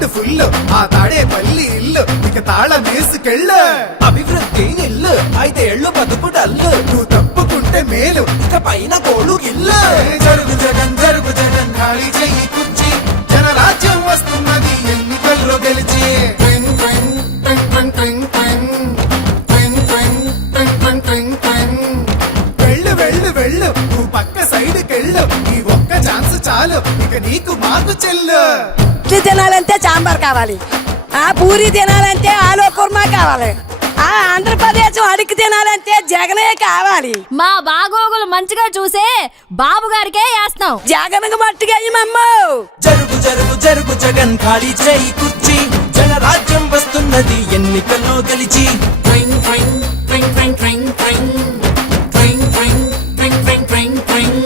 Account full ఆ తాడే పల్లి ఇల్లు ఇక తాళం వేసుకెళ్ళు. అభివృద్ధి నిల్లు 5 ఏళ్ళు బతుకు డల్లు నువ్వు తప్పుకుంటే మేలు ఇక పైన కోడు ఇల్లు. జరుగు జగన్ ఖాళీ చెయ్యి కుర్చీ జనరాజ్యం వస్తున్నది ఎన్నికల్లో గెలిచి. ట్రింగ్ ట్రింగ్ ట్రింగ్ ట్రింగ్ ట్రింగ్ ట్రింగ్ ట్రింగ్ ట్రింగ్ ట్రింగ్ ట్రింగ్ ట్రింగ్. వెళ్ళు వెళ్ళు వెళ్ళు నువ్వు పక్క సైడ్ కెళ్ళు ఈ ఒక్క ఛాన్స్ చాలు ఇక నీకు మాకు చెల్లు. ఇడ్లీ తినాలంటే సాంబార్ కావాలి, ఆ పూరి తినాలంటే ఆలు కుర్మా కావాలి, ఆ ఆంధ్రప్రదేశ్ అడిగి తినాలంటే జగనే కావాలి. మా బాగోగులు మంచిగా చూసే బాబు గారికే వేస్తాం. జగన్ మట్టిగా జరుగు జరుగు జరుగు జగన్ ఖాళీ చేయి కుర్చీ జనరాజ్యం వస్తున్నది ఎన్నికల్లో గెలిచి. ట్రింగ్ ట్రింగ్ ట్రింగ్ ట్రింగ్ ట్రింగ్ ట్రింగ్ ట్రింగ్ ట్రింగ్ ట్రింగ్ ట్రింగ్ ట్రింగ్.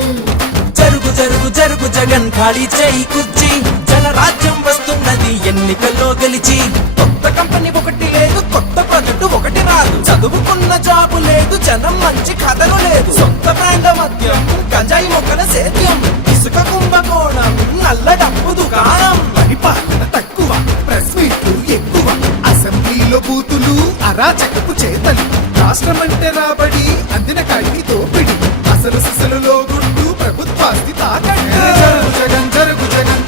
జరుగు జరుగు జరుగు జగన్ ఖాళీ చేయి కుర్చీ జనరాజ్యం వస్తున్నది ఎన్నికల్లో గెలిచి. కొత్త కంపెనీ ఒకటి లేదు, కొత్త ప్రాజెక్టు ఒకటి రాదు, చదువుకున్న జాబు లేదు, జనం మంచి కథలు లేదు, సొంత బ్రాండ్ మద్యం గంజాయి మొక్కల సేద్యం, ఇసుక కుంభకోణం నల్ల డబ్బు దుకాణం. పరిపాలన తక్కువ ప్రెస్ మీట్లు ఎక్కువ అసెంబ్లీలో బూతులు అరాచకపు చేతలు రాష్ట్రమంటే రాబడి అందిన కాడికి దోపిడి అసలు సిసలులో గుడ్డు ప్రభుత్వాస్తి తాకట్టు. జరుగు జగన్ జరుగు జరుగు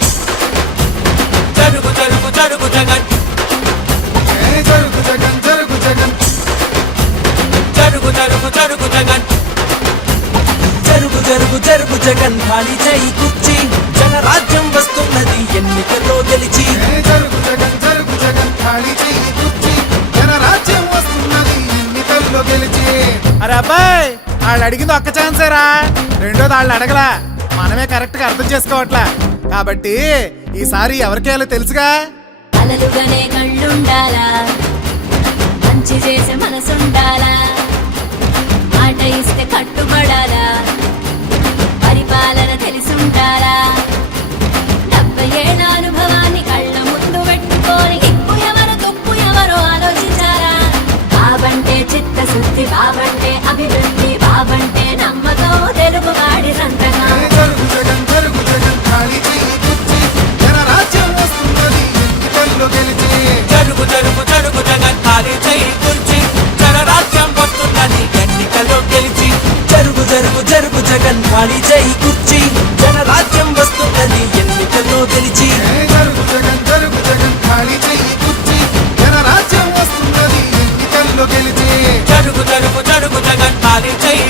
జరుగు జగన్ జరుగు జగన్ జరుగు జగన్ జరుగు జరుగు జరుగు జగన్ జరుగు జరుగు జరుగు జగన్ ఖాళీ చేయి కుర్చీ జనరాజ్యం వస్తున్నది ఎన్నికల్లో గెలిచి. జరుగు జగన్ ఖాళీ చెయ్యి కుర్చీ జనరాజ్యం వస్తున్నది ఎన్నికల్లో గెలిచి. అరే అబ్బాయి వాళ్ళు అడిగింది ఒక్క ఛాన్సేరా, రెండోది వాళ్ళు అడగలా, మనమే కరెక్ట్ గా అర్థం చేసుకోవట్లా. కాబట్టి ఈసారి ఎవరికేయాలో తెలుసుగా. అలలుగానే కళ్ళుండాలా, మంచి చేసే మనసుండాలా, మాట ఇస్తే కట్టుబడాలా, పరిపాలన తెలిసుండాలా, 70 ఏళ్ళ అనుభవాన్ని కళ్ళ ముందు పెట్టుకొని ఇప్పు ఎవరు తప్పు ఎవరో ఆలోచించాలా. బాబంటే చిత్తశుద్ధి, బాబంటే అభివృద్ధి, బాబంటే నమ్మకం, తెలుగు వాడి సంతకం. జరుగు జగన్ ఖాళీ చెయ్యి కుర్చీ జనరాజ్యం వస్తున్నది ఎన్నికల్లో గెలిచి. జరుగు జరుగు జరుగు జగన్ ఖాళీ చేయి కుర్చీ జనరాజ్యం వస్తున్నది ఎన్నికల్లో గెలిచి. జరుగు జరుగు జరుగు జగన్ ఖాళీ చేయి కుర్చీ జనరాజ్యం వస్తున్నది ఎన్నికల్లో గెలిచి. జరుగు జగన్ ఖాళీ చెయ్యి కుర్చీ జనరాజ్యం వస్తున్నది ఎన్నికల్లో గెలిచి. జరుగు జరుగు జరుగు జగన్ ఖాళీ చేయి